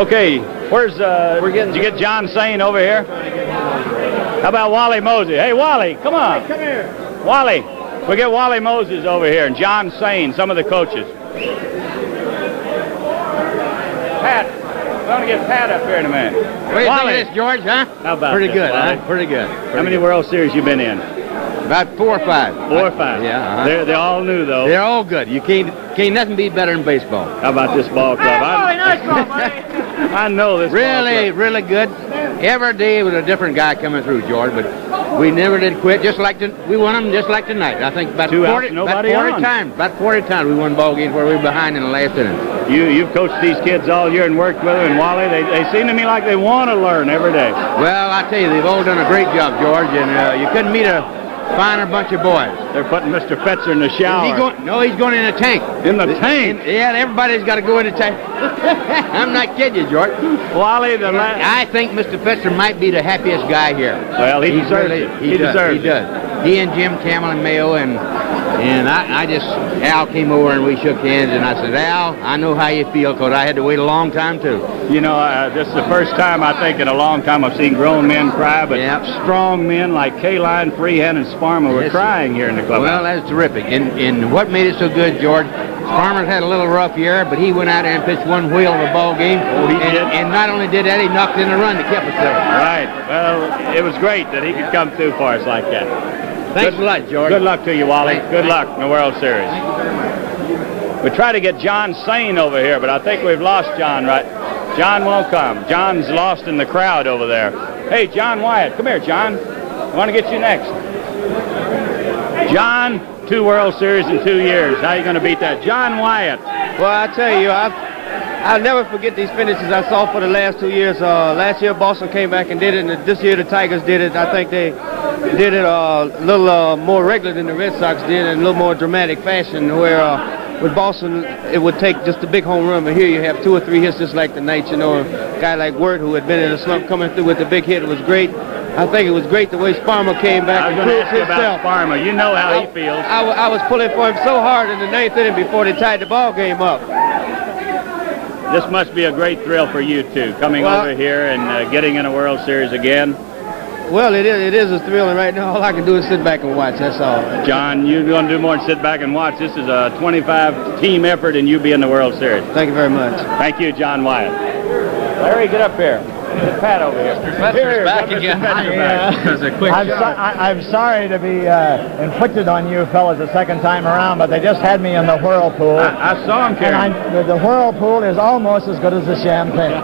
Okay, did you get John Sane over here? How about Wally Moses? Hey, Wally, come on. Come here. Wally, we get Wally Moses over here and John Sane, some of the coaches. Pat, we're going to get Pat up here in a minute. What do you think of this, George, huh? How about Pretty this, good, Wally? huh? Pretty good. How many World Series you been in? About 4 or 5. 4 or 5. Yeah. They're all new, though. They're all good. You can't nothing beat better than baseball. How about this ball club? Nice ball, buddy. I know this ball club. Really good. Every day was a different guy coming through, George, but we never did quit. We won them just like tonight. I think about 40 times. About 40 times we won ball games where we were behind in the last inning. You've coached these kids all year and worked with them, and Wally, they seem to me like they want to learn every day. Well, I tell you, they've all done a great job, George, and you couldn't meet a finer bunch of boys. They're putting Mr. Fetzer in the shower. He's going in a tank. In the tank? Yeah, everybo's got to go in the tank. I'm not kidding you, George. Wally, I think Mr. Fetzer might be the happiest guy here. Well, he deserves it. He deserves it. He does. He and Jim Campbell and Mayo and Al came over and we shook hands and I said, Al, I know how you feel because I had to wait a long time too. You know, this is the first time I think in a long time I've seen grown men cry, but strong men like Kaline, Freehand, and Sparma were crying here in the clubhouse. Well, that's terrific. And what made it so good, George, Sparmer's had a little rough year, but he went out there and pitched one wheel of a ball game. Oh, he did? And not only did that, he knocked in a run that kept us there. Right. Well, it was great that he could come through for us like that. Thanks a lot, George. Good luck to you, Wally. Good luck in the World Series. Thank you very much. We try to get John Sane over here, but I think we've lost John, right? John won't come. John's lost in the crowd over there. Hey, John Wyatt. Come here, John. I want to get you next. John, 2 World Series in 2 years. How are you going to beat that? John Wyatt. Well, I tell you, I'll never forget these finishes I saw for the last 2 years. Last year, Boston came back and did it, and this year the Tigers did it. I think they did it a little more regular than the Red Sox did, in a little more dramatic fashion, where with Boston, it would take just a big home run, but here you have 2 or 3 hits just like tonight. You know, a guy like Wirt, who had been in a slump, coming through with the big hit, was great. I think it was great the way Sparma came back and proved himself. About Sparma. You know how he feels. I was pulling for him so hard in the 9th inning before they tied the ball game up. This must be a great thrill for you, too, coming over here and getting in a World Series again. Well, it is a thrill, and right now all I can do is sit back and watch. That's all. John, you're going to do more than sit back and watch. This is a 25-team effort, and you be in the World Series. Thank you very much. Thank you, John Wyatt. Larry, get up here. Pat over here. Mr. Fetzer's back again. I'm sorry to be inflicted on you fellas a second time around, but they just had me in the whirlpool. I saw him, Karen. The whirlpool is almost as good as the champagne.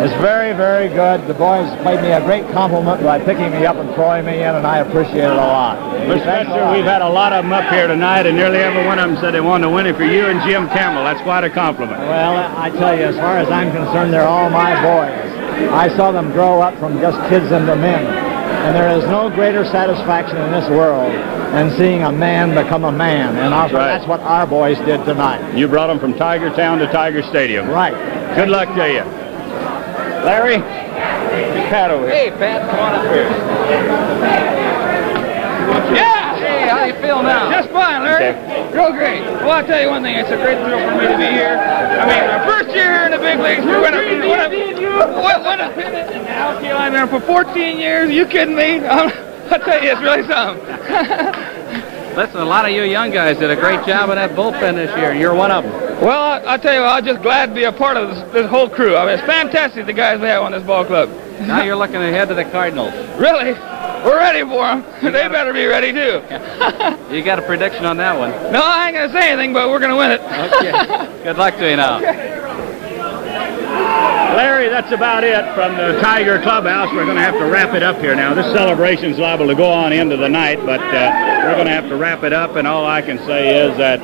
It's very, very good. The boys played me a great compliment by picking me up and throwing me in, and I appreciate it a lot. Mr. Fetzer, we've had a lot of them up here tonight, and nearly every one of them said they wanted to win it for you and Jim Campbell. That's quite a compliment. Well, I tell you, as far as I'm concerned, they're all my boys. I saw them grow up from just kids into men. And there is no greater satisfaction in this world than seeing a man become a man. And that's what our boys did tonight. You brought them from Tiger Town to Tiger Stadium. Right. Good luck to you. Larry, Pat over here. Hey, Pat, come on up here. Yeah! Hey, how do you feel now? Just fine, Larry. Okay. Real great. Well, I'll tell you one thing. It's a great thrill for me to be here. I mean, our first year here in the big leagues, we're going to win a pennant. And now, I've been for 14 years. Are you kidding me? I'll tell you, it's really something. Listen, a lot of you young guys did a great job in that bullpen this year, and you're one of them. Well, I'll tell you what, I'm just glad to be a part of this whole crew. I mean, it's fantastic, the guys we have on this ball club. Now you're looking ahead to the Cardinals. Really? We're ready for them. They better be ready, too. You got a prediction on that one? No, I ain't going to say anything, but we're going to win it. Okay. Good luck to you now. Okay. Larry, that's about it from the Tiger Clubhouse. We're going to have to wrap it up here now. This celebration's liable to go on into the night, but we're going to have to wrap it up, and all I can say is that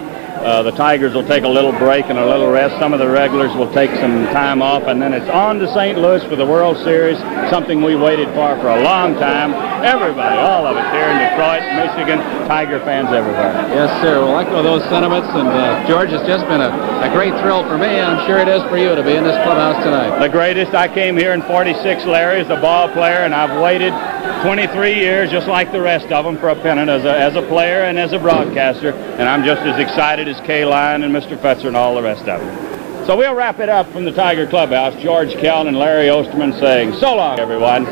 the Tigers will take a little break and a little rest. Some of the regulars will take some time off, and then it's on to St. Louis for the World Series, something we waited for a long time. Everybody, all of us here in Detroit, Michigan, Tiger fans everywhere. Yes, sir. Well, I echo those sentiments, and George, it's just been a great thrill for me, and I'm sure it is for you to be in this clubhouse tonight. The greatest. I came here in '46, Larry, as a ball player, and I've waited 23 years, just like the rest of them, for a pennant as a player and as a broadcaster, and I'm just as excited as Kaline and Mr. Fetzer and all the rest of them. So we'll wrap it up from the Tiger Clubhouse. George Kell and Larry Osterman saying so long, everyone.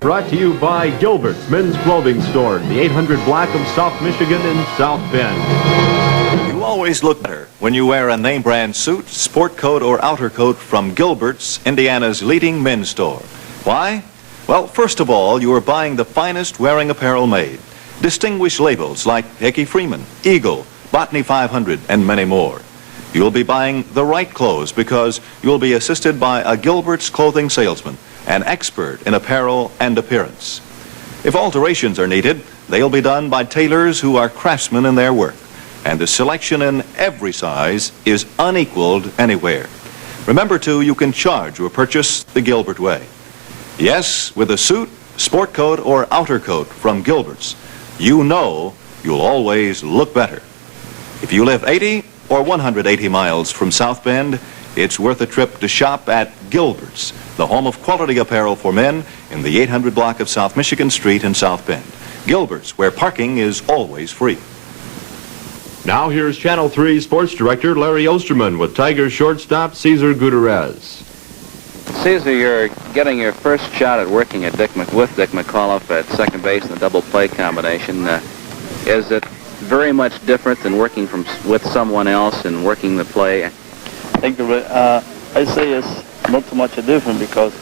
Brought to you by Gilbert's Men's Clothing Store, the 800 block of South Michigan in South Bend. You always look better when you wear a name brand suit, sport coat, or outer coat from Gilbert's, Indiana's leading men's store. Why? Well, first of all, you are buying the finest wearing apparel made. Distinguished labels like Hickey Freeman, Eagle, Botany 500, and many more. You'll be buying the right clothes because you'll be assisted by a Gilbert's clothing salesman, an expert in apparel and appearance. If alterations are needed, they'll be done by tailors who are craftsmen in their work. And the selection in every size is unequaled anywhere. Remember, too, you can charge or purchase the Gilbert way. Yes, with a suit, sport coat, or outer coat from Gilbert's, you know you'll always look better. If you live 80 or 180 miles from South Bend, it's worth a trip to shop at Gilbert's, the home of quality apparel for men in the 800 block of South Michigan Street in South Bend. Gilbert's, where parking is always free. Now here's Channel 3 Sports Director Larry Osterman with Tigers shortstop Cesar Gutierrez. Cesar, you're getting your first shot at working at with Dick McAuliffe at second base in the double play combination. Is it very much different than working with someone else and working the play? Thank you. I say it's not too much different because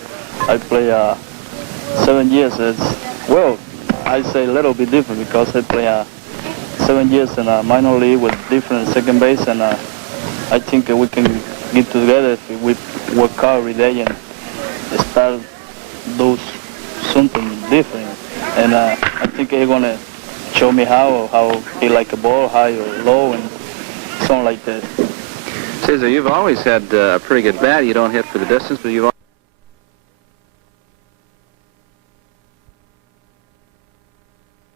I play 7 years. I say a little bit different because I play 7 years in a minor league with different second base, and I think we can get together if we work hard every day and start do something different. And I think they're gonna show me how he like a ball, high or low, and something like that. Cesar, you've always had a pretty good bat. You don't hit for the distance, but you've